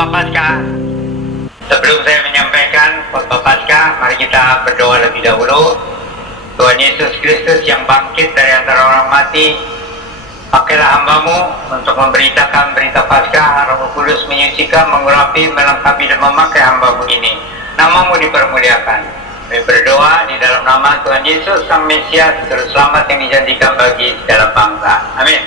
Selamat Paskah. Sebelum saya menyampaikan khotbah Paskah, mari kita berdoa lebih dahulu. Tuhan Yesus Kristus yang bangkit dari antara orang mati, pakailah hamba-Mu untuk memberitakan berita Paskah. Roh Kudus menyucikan, mengurapi, melengkapi dan memakai hamba-Mu ini. Nama-Mu dipermuliakan. Kami berdoa di dalam nama Tuhan Yesus Sang Mesias, Juru Selamat yang dijanjikan bagi segala bangsa. Amin.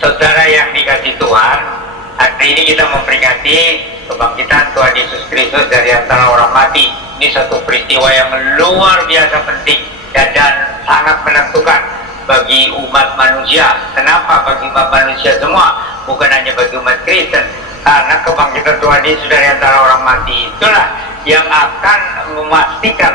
Saudara yang dikasihi Tuhan, hari ini kita memperingati kebangkitan Tuhan Yesus Kristus dari antara orang mati. Ini satu peristiwa yang luar biasa penting dan sangat menentukan bagi umat manusia. Kenapa bagi umat manusia semua? Bukan hanya bagi umat Kristen. Karena kebangkitan Tuhan Yesus dari antara orang mati itulah yang akan memastikan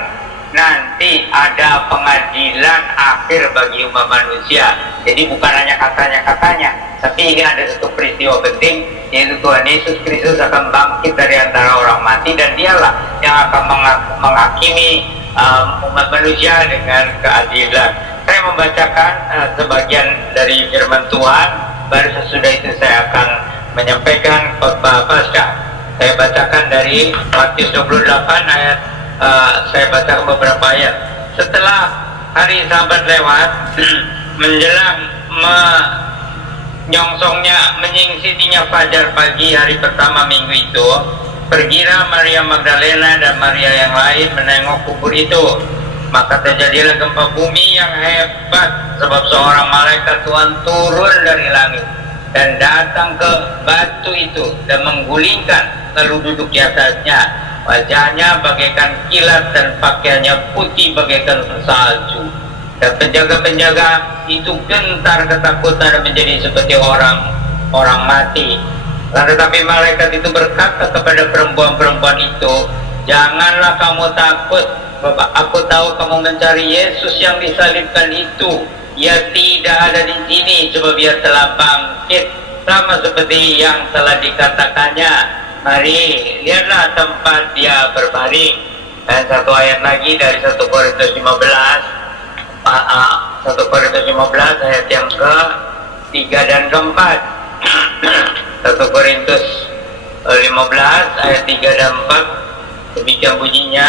nanti ada pengadilan akhir bagi umat manusia. Jadi bukan hanya katanya-katanya, tapi ini ada satu peristiwa penting, yaitu Tuhan Yesus Kristus akan bangkit dari antara orang mati, dan dialah yang akan menghakimi umat manusia dengan keadilan. Saya membacakan sebagian dari firman Tuhan, baru sesudah itu saya akan menyampaikan khotbah Paskah. Saya bacakan dari Matius 28 ayat, saya bacakan beberapa ayat. Setelah hari Sabat lewat, menjelang menyongsongnya, menyingsitinya fajar pagi hari pertama minggu itu, pergilah Maria Magdalena dan Maria yang lain menengok kubur itu. Maka terjadilah gempa bumi yang hebat, sebab seorang malaikat Tuhan turun dari langit dan datang ke batu itu dan menggulingkan, lalu duduk di atasnya. Wajahnya bagaikan kilat dan pakaiannya putih bagaikan salju. Dan penjaga-penjaga itu gentar ketakutan dan menjadi seperti orang mati. Tetapi malaikat itu berkata kepada perempuan-perempuan itu, "Janganlah kamu takut, Bapak, aku tahu kamu mencari Yesus yang disalibkan itu. Ia tidak ada di sini, sebab ia telah bangkit, sama seperti yang telah dikatakannya. Mari, lihatlah tempat dia berbaring." Dan satu ayat lagi dari 1 Korintus 15, 1 Korintus 15 ayat yang ke-3 dan ke-4. 1 Korintus 15 ayat 3 dan 4, demikian bunyinya,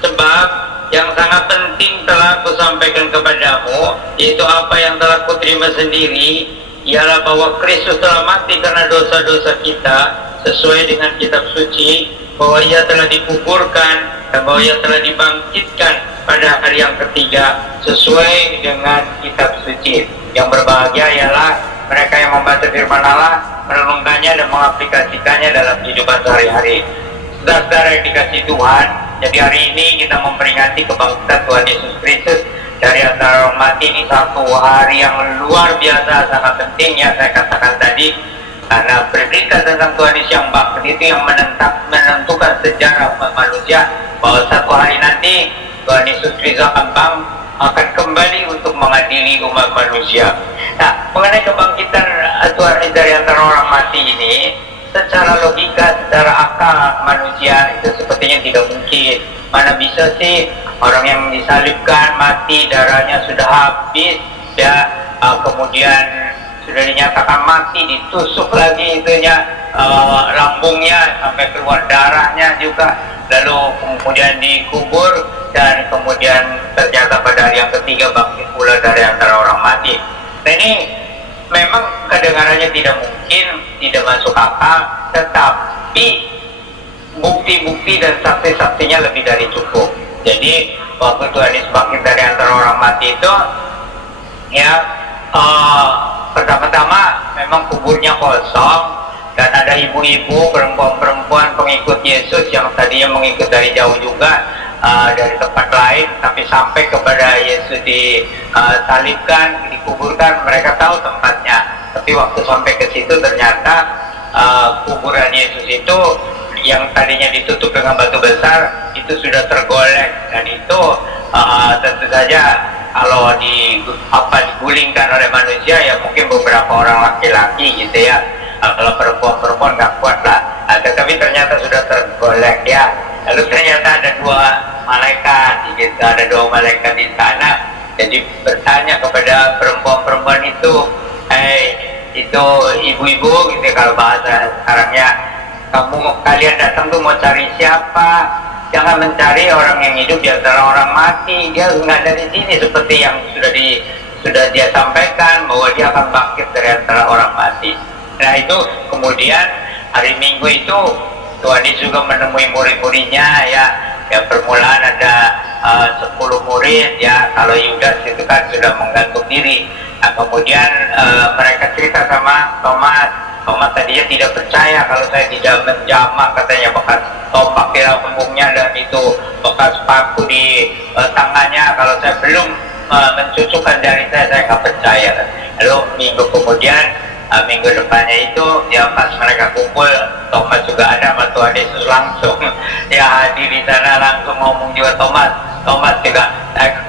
"Sebab yang sangat penting telah aku sampaikan kepadamu, yaitu apa yang telah kuterima sendiri, ialah bahwa Kristus telah mati karena dosa-dosa kita, sesuai dengan kitab suci, bahwa ia telah dikuburkan, dan bahwa ia telah dibangkitkan pada hari yang ketiga, sesuai dengan kitab suci. Yang berbahagia ialah mereka yang membaca firman Allah, merenungkannya dan mengaplikasikannya dalam kehidupan sehari-hari." Saudara yang dikasihi Tuhan, jadi hari ini kita memperingati kebangkitan Tuhan Yesus Kristus dari antara orang mati. Ini satu hari yang luar biasa, sangat penting ya, saya katakan tadi, karena berita tentang Tuhan Yesus yang bangkit itu yang menentukan sejarah manusia, bahwa satu hari nanti Tuhan Yesus Kristus akan kembali untuk mengadili umat manusia. Nah, mengenai kebangkitan Tuhan Yesus dari antara orang mati ini, secara logika, secara akal manusia itu sepertinya tidak mungkin. Mana bisa sih orang yang disalibkan mati, darahnya sudah habis, ya, kemudian sudah dinyatakan mati, ditusuk lagi itunya, lambungnya sampai keluar darahnya juga, lalu kemudian dikubur, dan kemudian ternyata pada hari yang ketiga bangkit pula dari antara orang mati. Nah, ini memang kedengarannya tidak mungkin, tidak masuk akal, tetapi bukti-bukti dan saksi-saksinya lebih dari cukup. Jadi waktu Tuhan Yesus bangkit dari antara orang mati itu, ya, pertama-tama memang kuburnya kosong, dan ada ibu-ibu, perempuan-perempuan pengikut Yesus yang tadinya mengikut dari jauh juga, dari tempat lain, tapi sampai kepada Yesus disalibkan, dikuburkan, mereka tahu tempatnya. Tapi waktu sampai ke situ ternyata kuburan Yesus itu yang tadinya ditutup dengan batu besar itu sudah tergolek, dan itu tentu saja kalau digulingkan oleh manusia ya mungkin beberapa orang laki-laki gitu ya. Kalau perempuan-perempuan nggak kuat lah. Tetapi ternyata sudah tergolek ya. Lalu ternyata ada dua malaikat, gitu, ada dua malaikat di sana. Jadi bertanya kepada perempuan-perempuan itu, itu ibu-ibu gitu, kalau bahasa sekarangnya kalian datang tuh mau cari siapa? Jangan mencari orang yang hidup di antara orang mati. Dia nggak ada di sini seperti yang sudah dia sampaikan bahwa dia akan bangkit dari antara orang mati. Nah itu kemudian hari Minggu itu Tuhan Yesus juga menemui murid-muridnya ya. Ya permulaan ada 10 murid ya. Kalau Yudas itu kan sudah menggantung diri. Nah, kemudian mereka cerita sama Thomas. Thomas tadinya tidak percaya kalau saya tidak menjamak, katanya bekas tombak di lambungnya dan itu bekas paku di tangannya. Kalau saya belum mencucukkan jari saya nggak percaya. Lalu minggu kemudian, minggu depannya itu ya pas mereka kumpul, Thomas juga ada sama Tuhan Yesus langsung ya hadir di sana, langsung ngomong juga Thomas juga,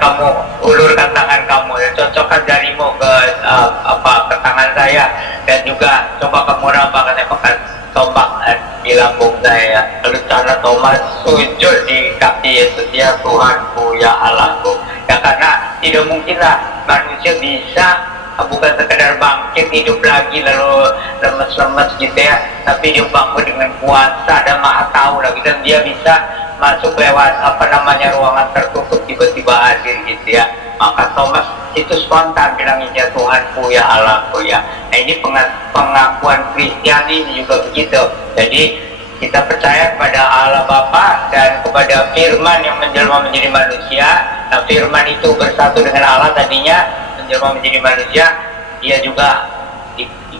kamu ulurkan tangan kamu, ya, cocokkan jarimu ke ke tangan saya, dan juga coba kamu raba, katanya bekas tombak di lambung saya. Lalu cara Thomas sujud di kaki Yesus, ya Tuhanku, ya Allahku. Ya karena tidak mungkinlah manusia bisa bukan sekedar bangkit hidup lagi lalu lemes-lemes gitu ya, tapi dia bangun dengan kuasa dan maha tahu lagi, dan dia bisa masuk lewat ruangan tertutup, tiba-tiba hadir gitu ya. Maka Thomas itu spontan bilangnya, ya Tuhanku, ya Allahku ya. Nah ini pengakuan Kristiani juga begitu. Jadi kita percaya kepada Allah Bapa dan kepada Firman yang menjelma menjadi manusia. Nah Firman itu bersatu dengan Allah tadinya, menjelma menjadi manusia. Dia juga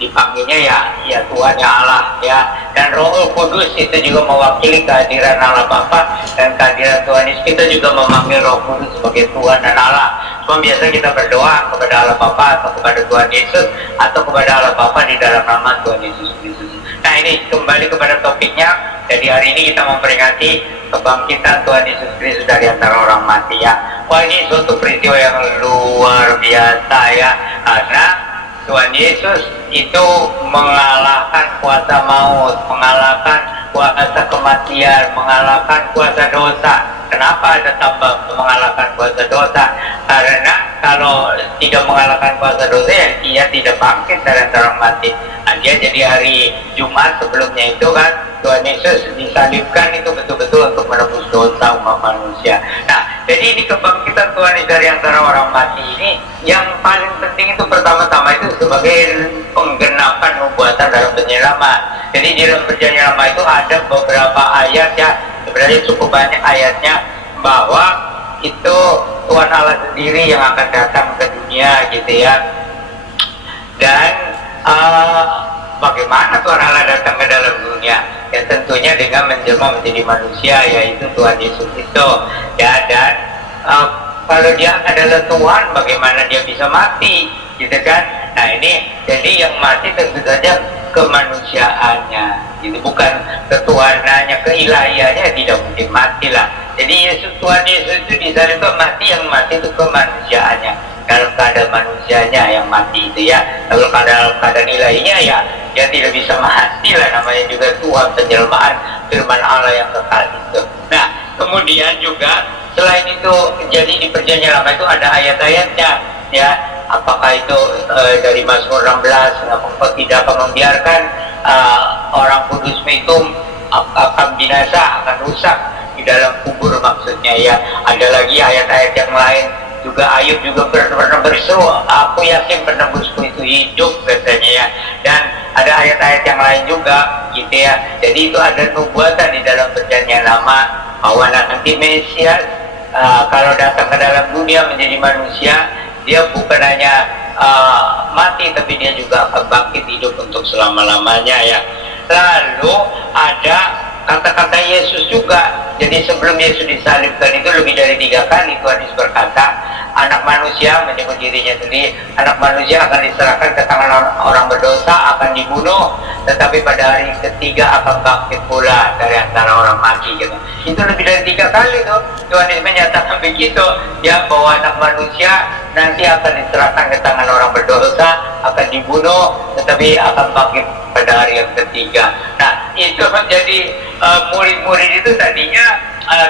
dipanggilnya ya Tuhan, ya Allah ya. Dan Roh Kudus itu juga mewakili kehadiran Allah Bapa dan kehadiran Tuhan Yesus. Kita juga memanggil Roh Kudus sebagai Tuhan dan Allah. Cuma biasa kita berdoa kepada Allah Bapa atau kepada Tuhan Yesus, atau kepada Allah Bapa di dalam nama Tuhan Yesus Kristus. Nah ini kembali kepada topiknya. Jadi hari ini kita memperingati kebangkitan Tuhan Yesus Kristus dari antara orang mati ya. Wah ini suatu peristiwa yang luar biasa ya, karena Tuhan Yesus itu mengalahkan kuasa maut, mengalahkan kuasa kematian, mengalahkan kuasa dosa. Kenapa ada tambah mengalahkan kuasa dosa? Karena kalau tidak mengalahkan kuasa dosa, ya dia tidak bangkit dari antara orang mati. Nah, dia jadi hari Jumat sebelumnya itu kan Tuhan Yesus disalibkan itu betul-betul untuk menebus dosa umat manusia. Nah, jadi ini kebangkitan Tuhan Yesus dari antara orang mati ini yang paling penting itu pertama-tama itu sebagai penggenapan nubuatan dalam penyelaman. Jadi di dalam perjanjian lama itu ada beberapa ayat ya, sebenarnya cukup banyak ayatnya, bahwa itu Tuhan Allah sendiri yang akan datang ke dunia gitu ya. Dan bagaimana Tuhan Allah datang ke dalam dunia? Ya tentunya dengan menjelma menjadi manusia, yaitu Tuhan Yesus itu ya. Dan kalau dia adalah Tuhan, bagaimana dia bisa mati gitu kan? Nah ini jadi yang mati tentu saja kemanusiaannya, itu bukan ketuhanannya, keilahiannya tidak mungkin mati lah. Jadi Yesus, Tuhan Yesus itu disalibkan, mati, yang mati itu kemanusiaannya, dalam keadaan manusianya yang mati itu ya. Kalau keadaan ilahinya ya dia tidak bisa mati lah, namanya juga Tuhan, penjelmaan firman Allah yang kekal itu. Nah kemudian juga selain itu, jadi di perjanjian lama itu ada ayat-ayatnya ya. Apakah itu dari Mazmur 16, mengapa tidak akan membiarkan orang kudusmu itu akan binasa, akan rusak di dalam kubur, maksudnya ya. Ada lagi ayat-ayat yang lain juga. Ayub juga pernah berseru, aku yakin penebusku itu hidup, katanya ya. Dan ada ayat-ayat yang lain juga gitu ya. Jadi itu ada nubuatan di dalam perjanjian lama bahwa nanti Mesias kalau datang ke dalam dunia menjadi manusia, dia bukan hanya mati, tapi dia juga akan bangkit hidup untuk selama-lamanya ya. Lalu ada kata-kata Yesus juga. Jadi sebelum Yesus disalibkan itu lebih dari 3 kali Tuhan Yesus berkata, anak manusia, menyebut dirinya sendiri, anak manusia akan diserahkan ke tangan orang berdosa, akan dibunuh, tetapi pada hari ketiga akan bangkit pula dari antara orang mati gitu. Itu lebih dari 3 kali tuh Tuhan Yesus menyatakan begitu ya, bahwa anak manusia nanti akan diserahkan ke tangan orang berdosa, akan dibunuh, tetapi akan bangkit pada hari yang ketiga. Nah itu menjadi murid-murid itu tadinya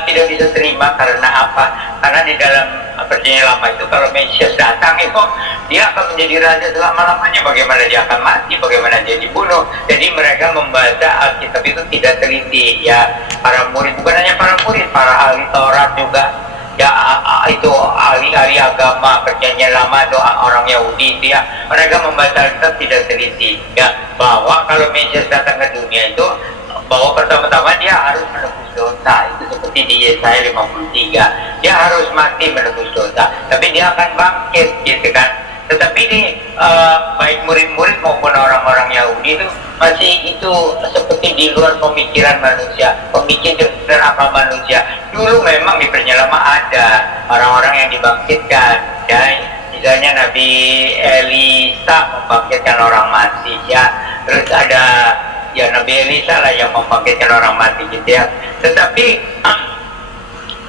tidak bisa terima. Karena apa? Karena di dalam perjanjian lama itu kalau Mesias datang itu dia akan menjadi raja selama-lamanya. Bagaimana dia akan mati, bagaimana dia dibunuh. Jadi mereka membaca Alkitab tapi itu tidak teliti ya. Para murid, bukan hanya para murid, para ahli Taurat juga ya, itu ahli-ahli agama perjanjian lama doa orang Yahudi itu ya, mereka membaca Alkitab tidak teliti ya, bahwa kalau Mesias datang ke dunia itu bahwa pertama-tama dia harus menebus dosa. Itu seperti di Yesaya 53, dia harus mati menebus dosa, tapi dia akan bangkit gitu kan. Tetapi ini baik murid-murid maupun orang-orang Yahudi itu masih itu seperti di luar pemikiran manusia, pemikiran akal manusia. Dulu memang di perjalanan ada orang-orang yang dibangkitkan ya, misalnya Nabi Elisa membangkitkan orang mati ya, terus ada ya Nabi Elisa lah yang membangkitkan orang mati gitu ya. Tetapi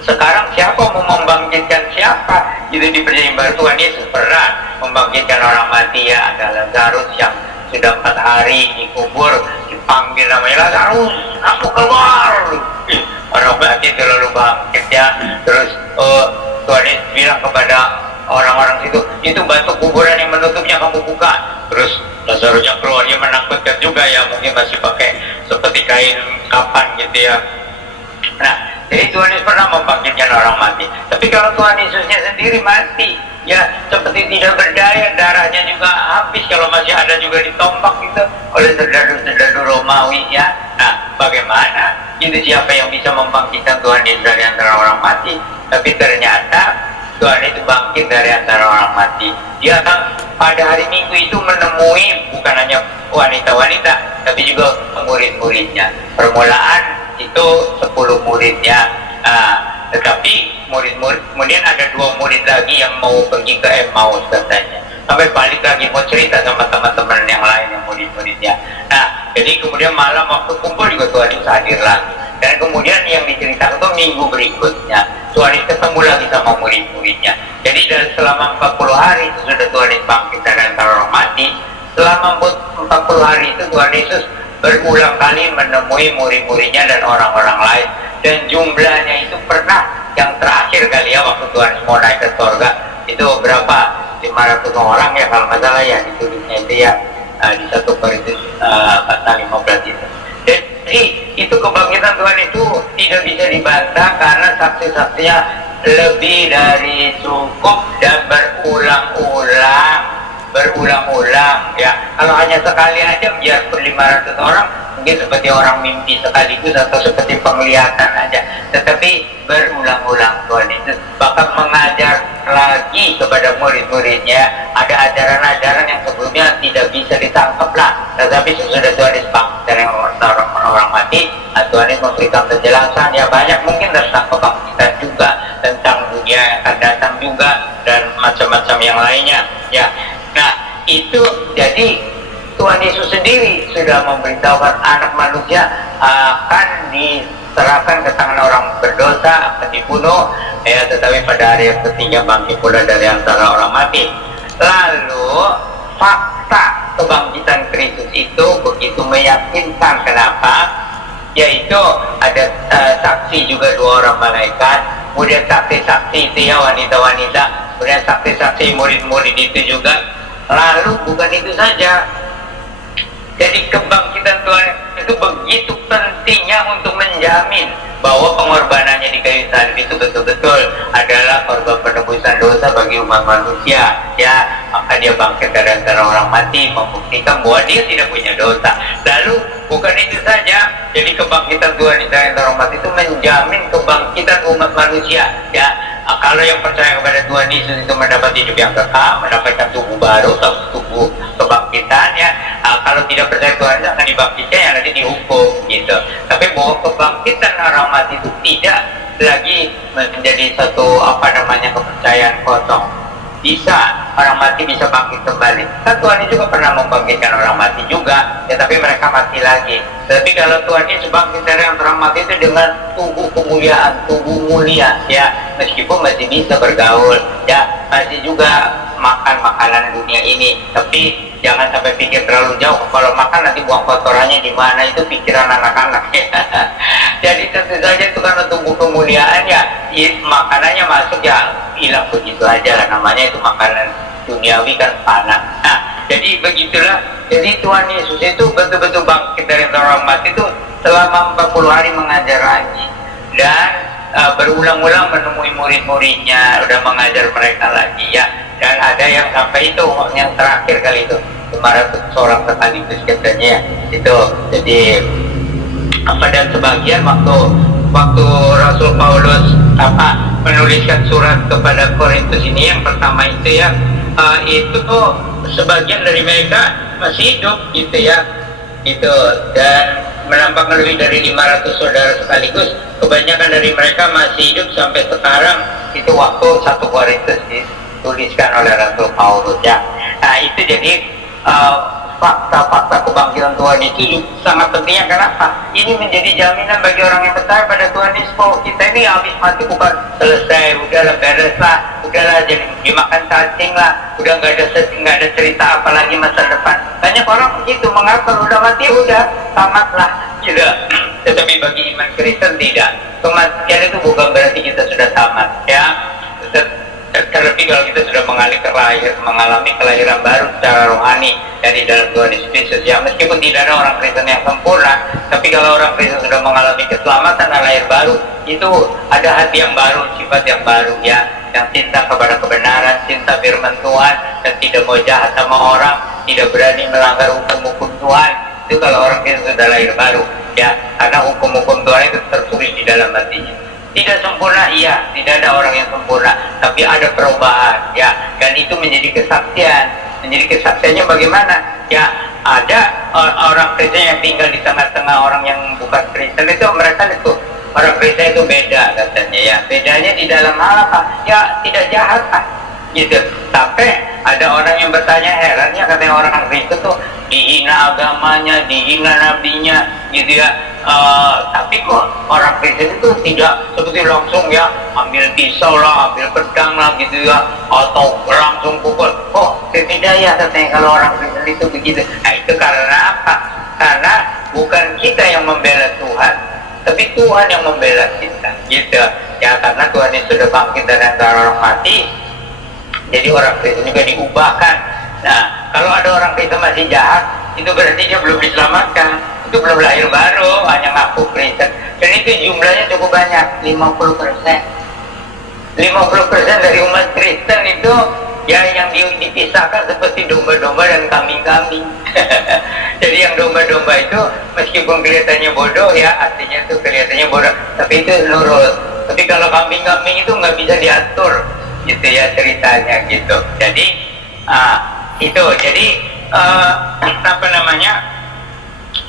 sekarang siapa mau membangkitkan siapa? Itu di perjanjian baru Tuhan Yesus pernah membangkitkan orang mati ya. Ada Lazarus yang sudah 4 hari dikubur, dipanggil namanya, Lazarus, aku keluar. Orang mati itu lalu bangkit ya. Terus Tuhan Yesus bilang kepada orang-orang itu batu kuburan yang menutupnya kamu buka. Terus Lazarusnya keluar, dia menakutkan juga ya, mungkin masih pakai seperti kain kapan gitu ya. Nah, jadi Tuhan Yesus pernah membangkitkan orang mati. Tapi kalau Tuhan Yesusnya sendiri mati, ya seperti tidak berdaya, darahnya juga habis kalau masih ada juga ditombak gitu oleh serdadu-serdadu Romawi ya. Nah, bagaimana? Itu siapa yang bisa membangkitkan Tuhan Yesus dari antara orang mati? Tapi ternyata Tuhan itu bangkit dari antara orang mati. Dia pada hari Minggu itu menemui bukan hanya wanita-wanita, tapi juga murid-muridnya. Permulaan itu 10 muridnya, tetapi murid-murid kemudian ada 2 murid lagi yang mau pergi ke Emmaus katanya, sampai balik lagi mau cerita sama teman-teman yang lain yang murid-muridnya. Nah, jadi kemudian malam waktu kumpul juga Tuhan Yesus hadir lagi, dan kemudian yang diceritakan itu minggu berikutnya Tuhan Yesus ketemu lagi sama murid-muridnya. Jadi dari selama 40 hari sudah Tuhan Yesus bangkit dari antara orang mati. Selama 40 hari itu Tuhan Yesus berulang kali menemui murid-muridnya dan orang-orang lain, dan jumlahnya itu pernah yang terakhir kali ya waktu Tuhan mau naik ke surga itu berapa, 500 orang ya kalau nggak salah ya ditulisnya itu ya, di 1 Korintus pasal 15 itu. Jadi itu kebangkitan Tuhan itu tidak bisa dibantah karena saksi-saksinya lebih dari cukup dan berulang-ulang ya. Kalau hanya sekali aja biar 500 orang mungkin seperti orang mimpi sekaligus atau seperti penglihatan aja, tetapi berulang-ulang Tuhan itu bahkan mengajar lagi kepada murid-muridnya. Ada ajaran-ajaran yang sebelumnya tidak bisa ditangkap lah, tetapi sesudah Tuhan Yesus bangkit dari orang mati, Tuhan Yesus memberikan penjelasan ya banyak, mungkin tentang kebangkitan juga, tentang dunia yang akan datang juga, dan macam-macam yang lainnya ya. Nah, itu jadi Tuhan Yesus sendiri sudah memberitahukan anak manusia akan diserahkan ke tangan orang berdosa, akan dibunuh ya, tetapi pada hari yang ketiga bangkit pula dari antara orang mati. Lalu fakta kebangkitan Kristus itu begitu meyakinkan. Kenapa? Yaitu ada saksi juga 2 orang malaikat, kemudian saksi-saksi itu ya wanita-wanita, kemudian saksi-saksi murid-murid itu juga. Lalu bukan itu saja, jadi kebangkitan Tuhan itu begitu pentingnya untuk menjamin bahwa pengorbanannya di kayu salib itu betul-betul adalah korban penebusan dosa bagi umat manusia ya. Maka dia bangkit dari antara orang mati, membuktikan bahwa dia tidak punya dosa. Lalu bukan itu saja, jadi kebangkitan Tuhan dari antara orang mati itu menjamin kebangkitan umat manusia ya. Kalau yang percaya kepada Tuhan Yesus itu mendapat hidup yang kekal, mendapatkan tubuh baru, tubuh kebangkitan ya. Kalau tidak percaya Tuhan Yesus akan dibangkitkan yang nanti dihukum gitu. Tapi bahwa kebangkitan orang mati itu tidak lagi menjadi satu kepercayaan kosong. Bisa orang mati bisa bangkit kembali. Kan Tuhan juga pernah membangkitkan orang mati juga, ya, tapi mereka mati lagi. Tapi kalau Tuhan Yesus bangkit dari orang mati itu dengan tubuh kemuliaan, tubuh mulia, ya, meskipun masih bisa bergaul, ya, masih juga makan makanan dunia ini, tapi jangan sampai pikir terlalu jauh. Kalau makan nanti buang kotorannya di mana, itu pikiran anak-anak ya. Jadi tentu saja itu karena tumbuh kemuliaan ya, makanannya masuk ya hilang begitu aja lah, namanya itu makanan duniawi kan panah. Nah, jadi begitulah. Jadi Tuhan Yesus itu betul-betul bangkit dari orang mati itu selama 40 hari mengajar lagi, dan berulang-ulang menemui murid-muridnya, udah mengajar mereka lagi ya. Dan ada yang sampai itu yang terakhir kali itu 500 orang sekaligus katanya ya. Itu jadi dan sebagian waktu Rasul Paulus menuliskan surat kepada Korintus ini yang pertama itu ya, itu tuh sebagian dari mereka masih hidup gitu ya, gitu, dan menampakkan lebih dari 500 saudara sekaligus. Kebanyakan dari mereka masih hidup sampai sekarang. Itu waktu 1 Korintus dituliskan oleh Rasul Paulus ya. Nah itu jadi fakta-fakta kebangkitan Tuhan itu sangat pentingnya. Kenapa? Ini menjadi jaminan bagi orang yang percaya pada Tuhan Yesus. Kita ini habis mati bukan selesai, udahlah beres lah, udahlah jadi dimakan cacing lah, udah nggak ada cerita apalagi masa depan. Banyak orang begitu mengaku udah mati udah tamat lah, gitu. Tetapi bagi iman Kristen tidak. Kematian itu bukan berarti kita sudah tamat, ya. Terlebih kalau kita sudah mengalami kelahiran baru secara rohani dari dalam Tuhan Yesus Kristus ya. Meskipun tidak ada orang Kristen yang sempurna, tapi kalau orang Kristen sudah mengalami keselamatan dan lahir baru, itu ada hati yang baru, sifat yang baru ya, yang cinta kepada kebenaran, cinta firman Tuhan, dan tidak mau jahat sama orang, tidak berani melanggar hukum-hukum Tuhan. Itu kalau orang Kristen sudah lahir baru ya, karena hukum-hukum Tuhan itu tertulis di dalam hatinya. Tidak sempurna, iya, tidak ada orang yang sempurna, tapi ada perubahan ya, dan itu menjadi kesaksian. Menjadi kesaksiannya bagaimana? Ya, ada orang Kristen yang tinggal di tengah-tengah orang yang bukan Kristen, itu mereka itu orang Kristen itu beda katanya ya. Bedanya di dalam hal apa? Ya tidak jahat lah, gitu. Tapi ada orang yang bertanya, herannya katanya orang Kristen tuh dihina agamanya, dihina nabinya, gitu ya. Tapi kok orang Kristen itu tidak seperti langsung ya ambil pisau lah, ambil pedang lah gitu ya, atau langsung pukul. Oh, berbeda ya katanya kalau orang Kristen itu begitu. Nah itu karena apa? Karena bukan kita yang membela Tuhan, tapi Tuhan yang membela kita, gitu ya. Karena Tuhan itu sudah bangkit dari antara orang mati, jadi orang Kristen juga diubahkan. Nah, kalau ada orang Kristen masih jahat, itu berarti dia belum diselamatkan. Itu belum lahir baru, hanya ngaku Kristen. Dan itu jumlahnya cukup banyak, 50%. 50% dari umat Kristen itu ya yang dipisahkan seperti domba-domba dan kambing-kambing. Jadi yang domba-domba itu meskipun kelihatannya bodoh ya, artinya itu kelihatannya bodoh, tapi itu nurut. Tapi kalau kambing-kambing itu nggak bisa diatur, gitu ya ceritanya gitu. Jadi itu jadi apa namanya?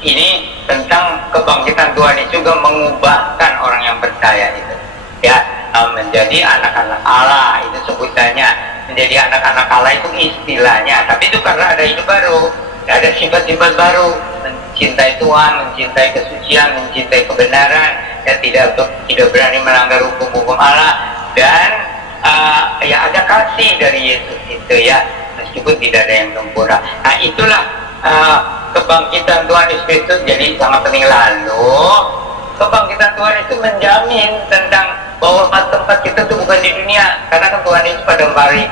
Ini tentang kebangkitan Tuhan itu juga mengubahkan orang yang percaya itu ya, menjadi anak-anak Allah, itu sebutannya. Menjadi anak-anak Allah itu istilahnya, tapi itu karena ada hidup baru, ada sifat-sifat baru, mencintai Tuhan, mencintai kesucian, mencintai kebenaran, ya tidak berani melanggar hukum-hukum Allah, dan ya ada kasih dari Yesus itu ya, meskipun tidak ada yang sempurna. Nah itulah kebangkitan Tuhan Yesus Kristus jadi sangat penting. Lalu kebangkitan Tuhan itu menjamin tentang bahwa tempat kita itu bukan di dunia, karena kan Tuhan Yesus pada hari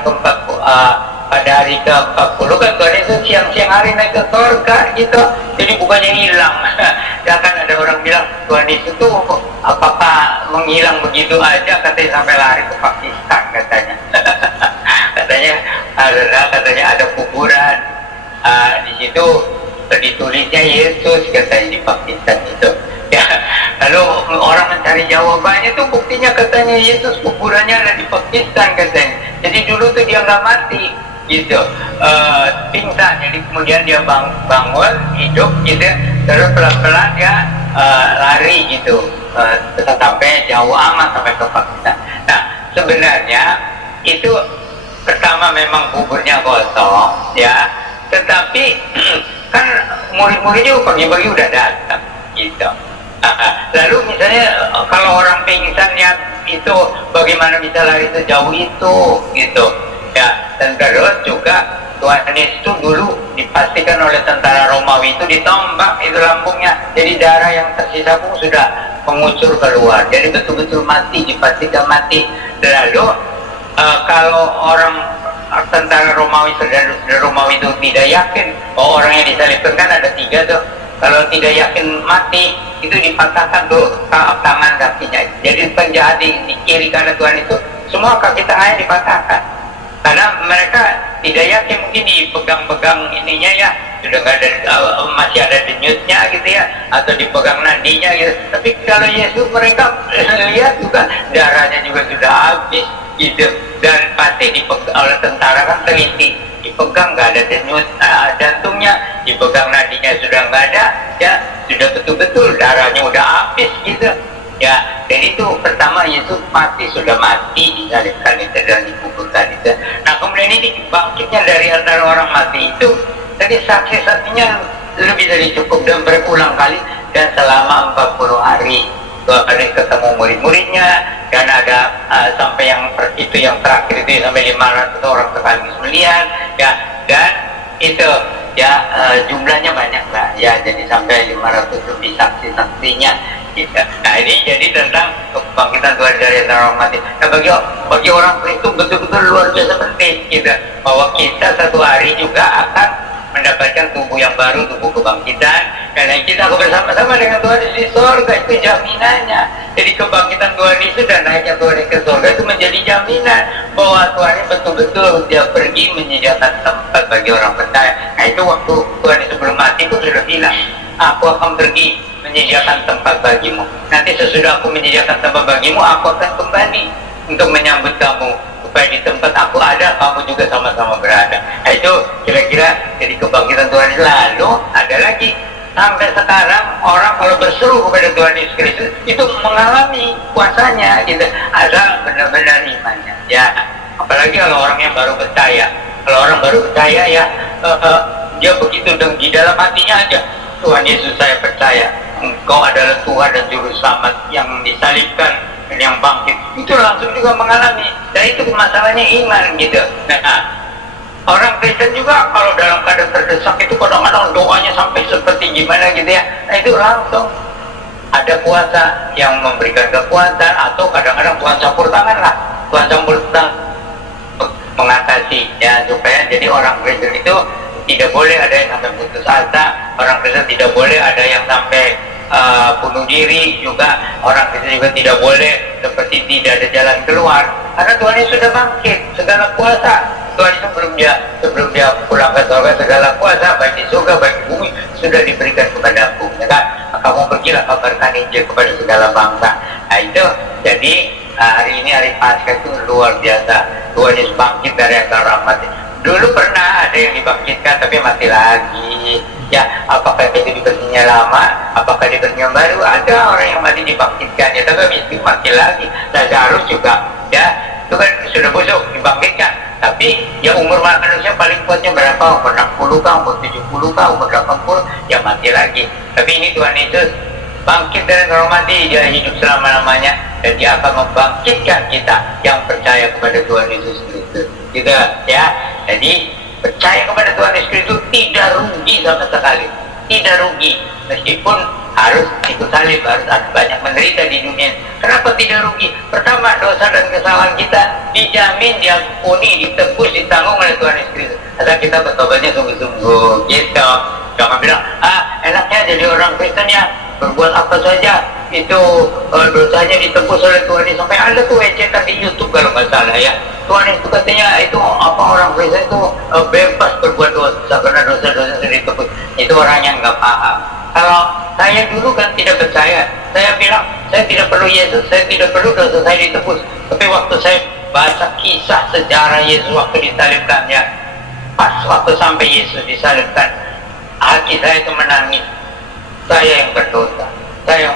ke-40 kan Tuhan Yesus siang-siang hari naik ke surga gitu, jadi bukannya hilang. Ya kan ada orang bilang Tuhan Yesus itu apakah menghilang begitu aja, katanya sampai lari ke Pakistan katanya. katanya ada kuburan di situ ditulisnya Yesus katanya di Pakistan itu ya. Lalu orang mencari jawabannya tuh, buktinya katanya Yesus kuburannya ada di Pakistan katanya. Jadi dulu tuh dia nggak mati gitu, pingsan, jadi kemudian dia bangun hidup gitu, terus pelan-pelan dia lari gitu, sampai jauh amat sampai ke Pakistan. Nah sebenarnya itu pertama memang kuburnya kosong ya, tetapi kan murid-muridnya pagi-pagi udah datang gitu. Lalu misalnya kalau orang pingsan ya itu bagaimana bisa lari sejauh itu gitu Ya, dan terus juga Tuhan Yesus itu dulu dipastikan oleh tentara Romawi itu ditombak itu lambungnya, jadi darah yang tersisa pun sudah mengucur keluar, jadi betul-betul mati, dipastikan mati. Lalu kalau orang tentara Romawi, saudara Romawi itu tidak yakin bahwa orang yang disalibkan, kan ada 3 tuh, kalau tidak yakin mati itu dipatahkan tuh tangan kakinya, jadi penjahat di kiri kanan Tuhan itu semua kaki tangannya dipatahkan karena mereka tidak yakin, mungkin dipegang-pegang ininya ya, sudah nggak ada, masih ada denyutnya gitu ya, atau dipegang nandinya gitu. Tapi kalau Yesus mereka lihat juga darahnya juga sudah habis gitu, dan pasti dipegang oleh tentara, kan teliti, dipegang nggak ada denyut jantungnya, dipegang nadinya sudah nggak ada ya, sudah betul-betul darahnya udah habis gitu ya. Dan itu pertama Yesus mati, sudah mati, disalibkan itu dan dikuburkan itu. Nah kemudian ini bangkitnya dari antara orang mati itu, jadi saksi-saksinya lebih dari cukup dan berulang kali, dan selama 40 hari ada ketemu murid-muridnya, dan ada sampai yang itu yang terakhir itu sampai 500 orang sekali melihat ya, dan itu ya jumlahnya banyak lah ya, jadi sampai 500 lebih saksi-saksinya gitu. Nah ini jadi tentang kebangkitan Tuhan dari antara orang mati. Nah bagi orang itu betul-betul luar biasa penting gitu, bahwa kita satu hari juga akan mendapatkan tubuh yang baru, tubuh kebangkitan, karena kita akan bersama-sama dengan Tuhan di surga, itu jaminannya. Jadi kebangkitan Tuhan Yesus dan naiknya Tuhan ke surga itu menjadi jaminan bahwa Tuhan betul-betul dia pergi menyediakan tempat bagi orang percaya. Nah itu waktu Tuhan Yesus belum mati pun sudah bilang, aku akan pergi menyediakan tempat bagimu, nanti sesudah aku menyediakan tempat bagimu, aku akan kembali untuk menyambut kamu, supaya di tempat aku ada, kamu juga sama-sama berada. Nah itu kira-kira jadi kebangkitan Tuhan. Lalu ada lagi, sampai sekarang orang kalau berseru kepada Tuhan Yesus Kristus itu mengalami kuasanya gitu, asal benar-benar imannya ya. Apalagi kalau orang yang baru percaya, kalau orang baru percaya ya, dia begitu dan di dalam hatinya aja, Tuhan Yesus saya percaya, Engkau adalah Tuhan dan Juru Selamat yang disalibkan dan yang bangkit, itu langsung juga mengalami. Dan itu masalahnya iman gitu. Nah orang Kristen juga kalau dalam keadaan terdesak itu kadang-kadang doanya sampai seperti gimana gitu ya, nah itu langsung ada kuasa yang memberikan kekuatan, atau kadang-kadang Tuhan campur tangan lah, Tuhan campur tangan mengatasi ya, supaya jadi orang Kristen itu tidak boleh ada yang sampai putus asa, orang Kristen tidak boleh ada yang sampai bunuh diri juga, orang Kristen juga tidak boleh seperti tidak ada jalan keluar, karena Tuhan Yesus sudah bangkit, segala kuasa Tuhan itu sebelum dia pulang ke surga, segala kuasa baik di surga baik di bumi sudah diberikan kepadaku ya kan. Kamu pergilah kabarkan Injil kepada segala bangsa. Nah itu jadi hari ini hari Paskah itu luar biasa, Tuhan Yesus bangkit dari antara orang mati. Dulu pernah ada yang dibangkitkan tapi mati lagi ya, apakah itu diberinya lama, apakah diberinya baru, ada orang yang mati dibangkitkan ya, tapi miskin mati lagi. Lazarus juga ya, itu kan sudah busuk dibangkitkan, tapi ya umur manusia paling kuatnya berapa, umur 60 kah, umur 70 kah, umur 80, ya mati lagi. Tapi ini Tuhan Yesus bangkit dari orang mati, dia hidup selama-lamanya, dan dia akan membangkitkan kita yang percaya kepada Tuhan Yesus Kristus gitu ya. Jadi percaya kepada Tuhan Yesus Kristus tidak rugi sama sekali, tidak rugi, meskipun harus ikut salib, harus ada banyak menderita di dunia. Kenapa tidak rugi? Pertama, dosa dan kesalahan kita dijamin, diampuni, ditebus, ditanggung oleh Tuhan Yesus Kristus, asal kita bertobatnya sungguh-sungguh gitu. Jangan bilang, enaknya jadi orang Kristen ya berbuat apa saja itu dosanya ditebus oleh Tuhan Yesus. Sampai ada tuh cetak di YouTube kalau nggak salah ya, Tuhan itu katanya itu apa, orang Kristen itu bebas berbuat dosa karena dosa-dosa sudah ditebus. Itu orang yang nggak paham. Kalau saya dulu kan tidak percaya, saya bilang saya tidak perlu Yesus, saya tidak perlu dosa saya ditebus. Tapi waktu saya baca kisah sejarah Yesus waktu disalibkannya, pas waktu sampai Yesus disalibkan, hati saya itu menangis. Saya yang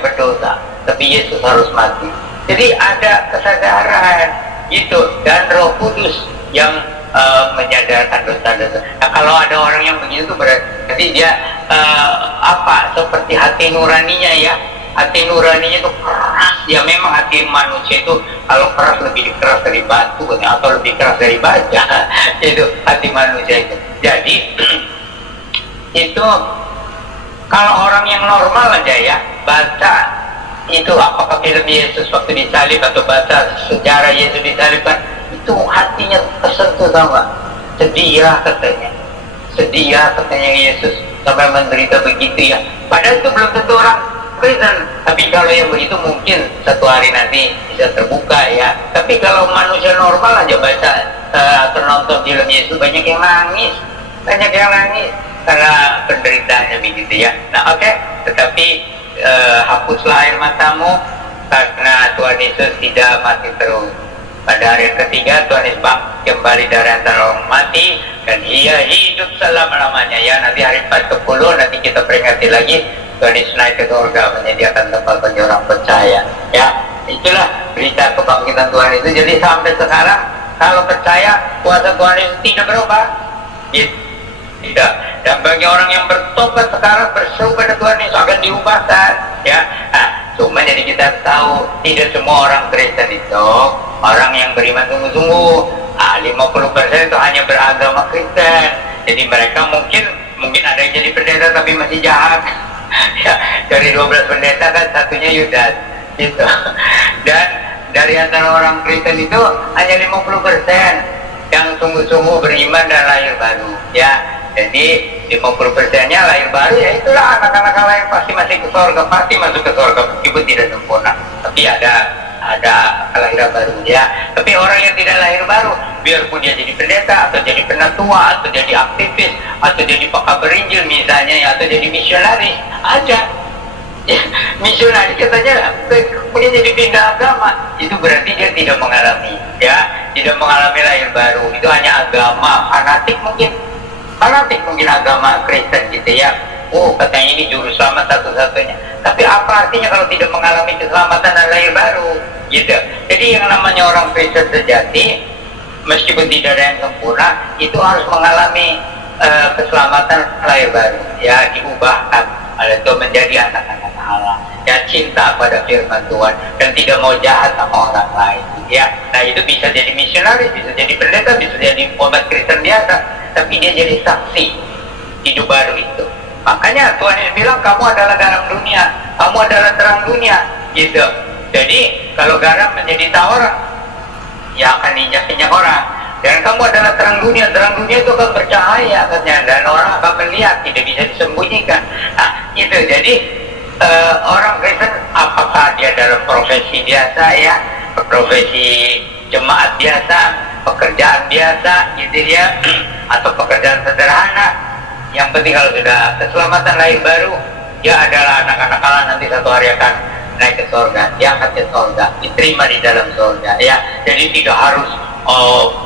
berdosa, tapi Yesus harus mati. Jadi ada kesadaran gitu, dan Roh Kudus yang menyadarkan dosa-dosa. Nah kalau ada orang yang begitu berarti dia seperti hati nuraninya ya, hati nuraninya itu keras. Ya memang hati manusia itu kalau keras lebih keras dari batu atau lebih keras dari baja. Itu hati manusia itu. Jadi itu kalau orang yang normal aja ya baca itu apakah film Yesus waktu disalib atau baca sejarah Yesus disalibkan, itu hatinya tersentuh, tau gak? Sedia katanya, sedia katanya Yesus sampai menderita begitu ya. Padahal itu belum tentu orang Kristen, tapi kalau yang begitu mungkin satu hari nanti bisa terbuka ya. Tapi kalau manusia normal aja baca atau nonton film Yesus, banyak yang nangis, banyak yang nangis karena penderitaannya begitu ya. Nah oke, tetapi hapuslah air matamu karena Tuhan Yesus tidak mati terus. Pada hari ketiga Tuhan Yesus bangkit kembali dari antara orang mati dan Ia hidup selama-lamanya ya. Nanti hari 40 nanti kita peringati lagi Tuhan Yesus naik ke surga menyediakan tempat bagi orang percaya ya. Itulah berita kebangkitan Tuhan itu. Jadi sampai sekarang kalau percaya kuasa Tuhan Yesus tidak berubah gitu. Tidak. Dan bagi orang yang bertobat sekarang berseru pada Tuhan Yesus akan diubahkan ya. Nah, cuma jadi kita tahu tidak semua orang Kristen itu orang yang beriman sungguh-sungguh. 50% itu hanya beragama Kristen. Jadi mereka mungkin ada yang jadi pendeta tapi masih jahat. Ya, dari 12 pendeta kan satunya Yudas gitu. Dan dari antara orang Kristen itu hanya 50% yang sungguh-sungguh beriman dan lahir baru ya. Jadi 50%-nya lahir baru, ya itulah anak-anak Allah yang pasti masih ke surga, pasti masuk ke surga meskipun tidak sempurna. Tapi ada kelahiran baru ya. Tapi orang yang tidak lahir baru, biarpun dia jadi pendeta atau jadi penatua atau jadi aktivis atau jadi pekabar Injil misalnya ya, atau jadi misionaris aja. Ya, misionaris katanya kemudian jadi pindah agama, itu berarti dia tidak mengalami lahir baru. Itu hanya agama fanatik mungkin agama Kristen gitu ya. Katanya ini juru selamat satu-satunya. Tapi apa artinya kalau tidak mengalami keselamatan dan lahir baru gitu. Jadi yang namanya orang Kristen sejati, meskipun tidak ada yang sempurna, itu harus mengalami keselamatan lahir baru ya, diubahkan atau menjadi anak-anak Allah ya, cinta pada firman Tuhan dan tidak mau jahat sama orang lain ya. Nah itu bisa jadi misionaris, bisa jadi pendeta, bisa jadi umat Kristen biasa, tapi dia jadi saksi hidup baru itu. Makanya Tuhan Yesus bilang kamu adalah garam dunia, kamu adalah terang dunia gitu. Jadi kalau garam menjadi tawar ya akan diinjak-injak orang. Dan kamu adalah terang dunia itu akan bercahaya katanya, dan orang akan melihat, tidak bisa disembunyikan. Nah itu jadi orang Kristen apakah dia dalam profesi biasa ya, profesi jemaat biasa, pekerjaan biasa gitu ya, atau pekerjaan sederhana, yang penting kalau sudah keselamatan lahir baru, dia adalah anak-anak Allah, nanti satu hari akan naik ke surga, diangkat ke surga, diterima di dalam surga ya. Jadi tidak harus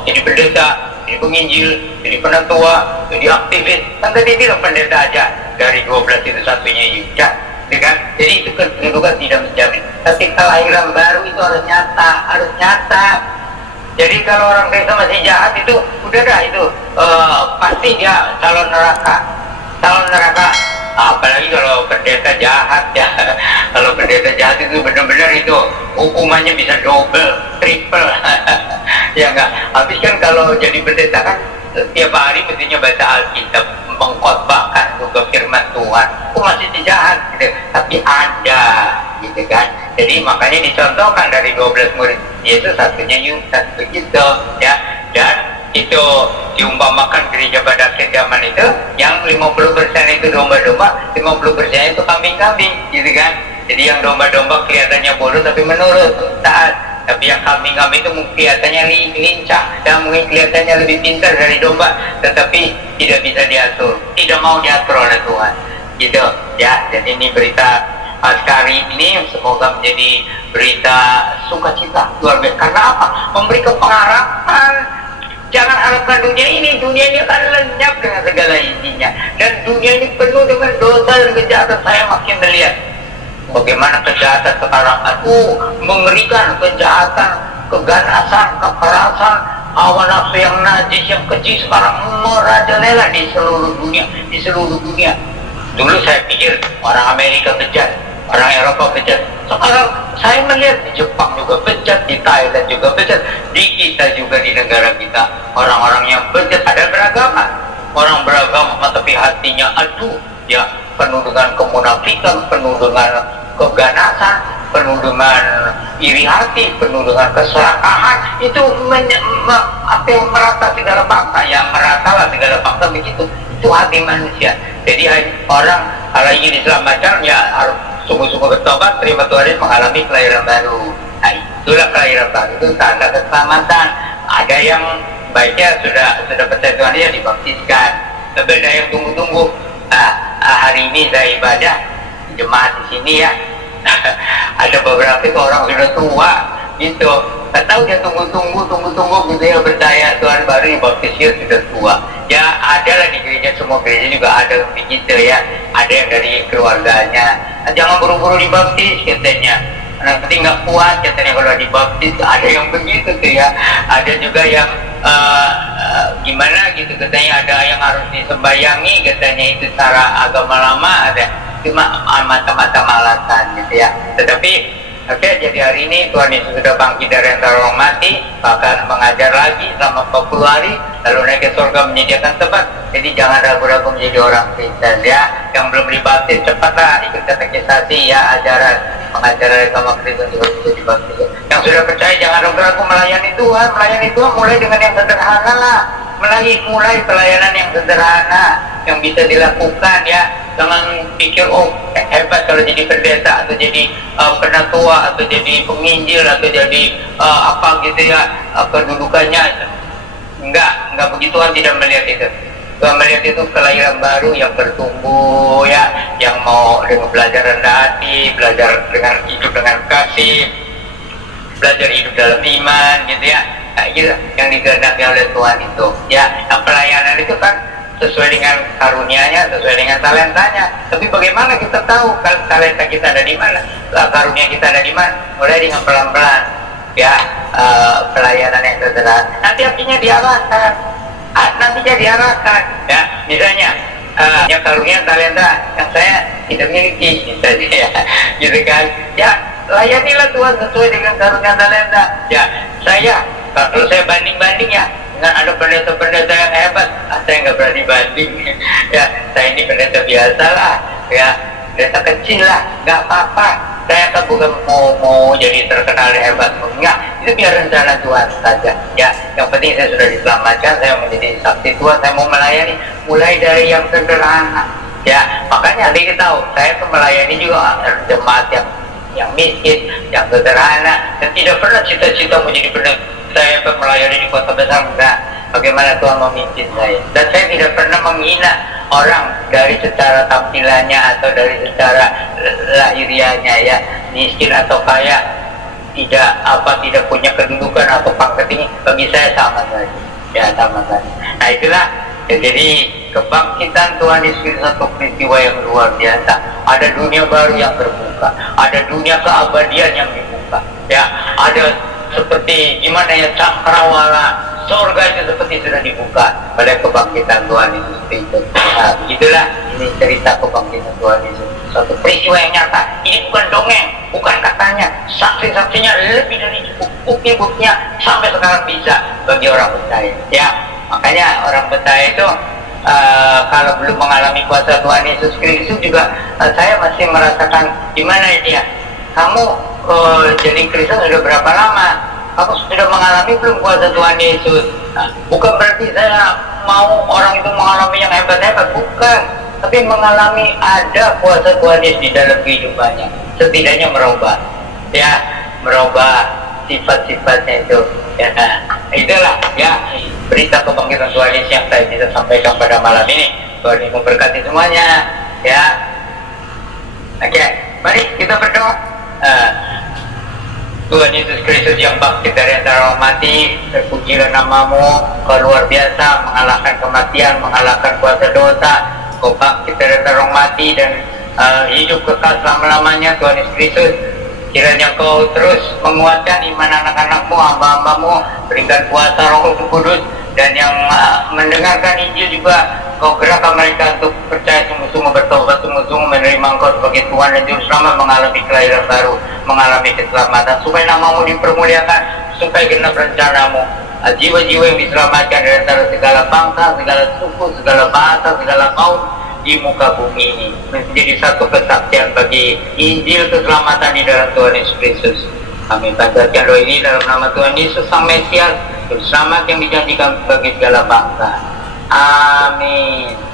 jadi pendeta, jadi penginjil, jadi penatua, jadi aktivis. Kan tadi bilang pendeta aja dari 12 itu satunya Yudas kan? Jadi itu kedudukan tidak menjamin. Tapi kelahiran baru itu harus nyata. Jadi kalau orang Kristen masih jahat itu udah dah itu pasti dia calon neraka. Apalagi kalau pendeta jahat ya. Kalau pendeta jahat itu benar-benar itu hukumannya bisa double, triple. Ya enggak. Habis kan kalau jadi pendeta kan tiap hari mestinya baca Alkitab, mengkhotbahkan juga firman Tuhan. Masih jahat gitu. Tapi ada gitu kan. Jadi makanya dicontohkan dari 12 murid Yesus satunya Yudas begitu ya. Dan itu diumpamakan gereja pada akhir zaman itu yang 50% itu domba-domba, 50% itu kambing-kambing gitu kan. Jadi yang domba-domba kelihatannya bodoh tapi menurut taat, tapi yang kambing-kambing itu mungkin kelihatannya lincah dan mungkin kelihatannya lebih pintar dari domba, tetapi tidak bisa diatur, tidak mau diatur oleh Tuhan gitu ya. Jadi ini berita sekali ini semoga menjadi berita sukacita luar biasa. Karena apa? Memberikan pengharapan. Jangan harapkan dunia ini akan lenyap dengan segala isinya. Dan dunia ini penuh dengan dosa dan kejahatan. Saya makin melihat bagaimana kejahatan sekarang. Mengerikan kejahatan, keganasan, kekerasan, hawa nafsu yang najis, yang keji sekarang merajalela di seluruh dunia. Dulu saya pikir orang Amerika kejam, Orang Eropa bejat. Sekarang saya melihat di Jepang juga bejat, di Thailand juga bejat, di kita juga, di negara kita orang-orang yang bejat. Ada beragama, orang beragama tapi hatinya aduh ya, penuh dengan kemunafikan, penuh dengan keganasan, penuh dengan iri hati, penuh dengan keserakahan. Itu apa yang merata segala bangsa, yang meratalah segala bangsa begitu. Itu hati manusia. Jadi orang kalau ingin diselamatkan ya harus sungguh-sungguh bertobat, terima Tuhan, mengalami kelahiran baru. Nah, itulah kelahiran baru, itu tanda keselamatan. Ada yang baiknya sudah percaya Tuhan, dia dibaptiskan. Tapi ada yang tunggu-tunggu. Hari ini saya ibadah jemaat di sini ya. Ada beberapa itu orang sudah tua gitu, nggak tahu dia tunggu gitu ya, percaya Tuhan baru dibaptisnya sudah tua. Ya ada lah di gereja, semua gereja juga ada begitu ya. Ada yang dari keluarganya, jangan buru-buru dibaptis katanya, nanti nggak kuat katanya kalau dibaptis. Ada yang begitu tuh ya. Ada juga yang gimana gitu katanya, ada yang harus disembayangi katanya, itu cara agama lama. Ada cuma macam-macam alasan gitu ya. Tetapi jadi hari ini Tuhan Yesus sudah bangkit dari antara orang mati, bahkan mengajar lagi selama 40 hari, lalu naik ke surga menyediakan tempat. Jadi jangan ragu-ragu menjadi orang Kristen ya. Yang belum dibaptis cepatlah ikut katekisasi ya, ajaran pengajaran agama Kristen juga bisa dibaptis. Yang sudah percaya jangan ragu-ragu melayani Tuhan. Melayani Tuhan mulai dengan yang sederhana lah. Mulai pelayanan yang sederhana yang bisa dilakukan ya. Jangan pikir hebat kalau jadi pendeta atau jadi penatua atau jadi penginjil atau jadi apa gitu ya, kedudukannya. Enggak begitu. Tuhan tidak melihat itu. Tuhan melihat itu kelahiran baru yang bertumbuh ya, yang mau dengan belajar rendah hati, belajar dengan hidup dengan kasih, belajar hidup dalam iman gitu ya. Nah, gitu yang dikehendaki oleh Tuhan itu ya. Nah, pelayanan itu kan sesuai dengan karunia-Nya, sesuai dengan talentanya. Tapi bagaimana kita tahu talenta kita ada di mana, karunia kita ada di mana? Mulai dengan pelan-pelan ya, pelayanan yang sederhana. Nanti artinya diarahkan, ya. Misalnya yang karunia talenta yang saya tidak miliki misalnya ya, gitu kan ya, layanilah Tuhan sesuai dengan karunia talenta ya. Kalau saya banding-banding ya dengan ada pendeta-pendeta yang hebat, saya nggak berani banding ya. Saya ini pendeta biasa lah ya, pendeta kecil lah, nggak apa-apa. Saya kan bukan mau jadi terkenal hebat, enggak. Itu biar rencana Tuhan saja ya. Yang penting saya sudah diselamatkan, saya menjadi saksi Tuhan, saya mau melayani mulai dari yang sederhana ya. Makanya adik tahu, saya tuh melayani juga jemaat yang miskin, yang sederhana, dan tidak pernah cita-cita menjadi pendeta. Saya melayani di kota besar, enggak. Bagaimana Tuhan memimpin saya. Dan saya tidak pernah menghina orang dari secara tampilannya atau dari secara lahiriahnya ya, miskin atau kaya, tidak punya kedudukan atau pangkat tinggi, bagi saya sama saja ya, sama saja. Nah itulah ya, jadi kebangkitan Tuhan Yesus satu peristiwa yang luar biasa. Ada dunia baru yang terbuka, ada dunia keabadian yang dibuka ya. Ada seperti gimana ya, cakrawala surga itu seperti sudah dibuka pada kebangkitan Tuhan Yesus Kristus. Nah, begitulah ini cerita kebangkitan Tuhan Yesus, satu peristiwa yang nyata. Ini bukan dongeng, bukan katanya, saksi-saksinya lebih dari cukup, bukti-buktinya sampai sekarang bisa bagi orang percaya ya. Makanya orang percaya itu kalau belum mengalami kuasa Tuhan Yesus Kristus juga, saya masih merasakan gimana ya, kamu jadi Kristen sudah berapa lama? Kamu sudah mengalami belum kuasa Tuhan Yesus? Nah, bukan berarti saya mau orang itu mengalami yang hebat-hebat, bukan. Tapi mengalami ada kuasa Tuhan Yesus di dalam kehidupannya. Setidaknya merubah sifat-sifatnya itu. Ya, itulah ya berita kebangkitan Tuhan Yesus yang saya bisa sampaikan pada malam ini. Tuhan Yesus memberkati semuanya. Ya, oke, mari kita berdoa. Tuhan Yesus Kristus yang bangkit dari antara orang mati, terpujilah namamu, kau luar biasa, mengalahkan kematian, mengalahkan kuasa dosa. Kau bangkit dari antara orang mati dan hidup kekal selama-lamanya. Tuhan Yesus Kristus, kiranya kau terus menguatkan iman anak-anakmu, hamba-hambamu, berikan kuasa Roh Kudus dan yang mendengarkan Injil juga kau gerakkan mereka untuk percaya sungguh-sungguh, bertobat sungguh-sungguh, menerima Engkau sebagai Tuhan dan Juru Selamat, mengalami kelahiran baru, mengalami keselamatan, supaya namamu dipermuliakan, supaya genap rencanamu. Jiwa-jiwa yang diselamatkan dari antara segala bangsa, segala suku, segala bahasa, segala kaum di muka bumi ini menjadi satu kesaksian bagi Injil keselamatan di dalam Tuhan Yesus Kristus. Kami panjatkan doa ini dalam nama Tuhan Yesus Sang Mesias, Juru Selamat yang dijanjikan bagi segala bangsa. Amin.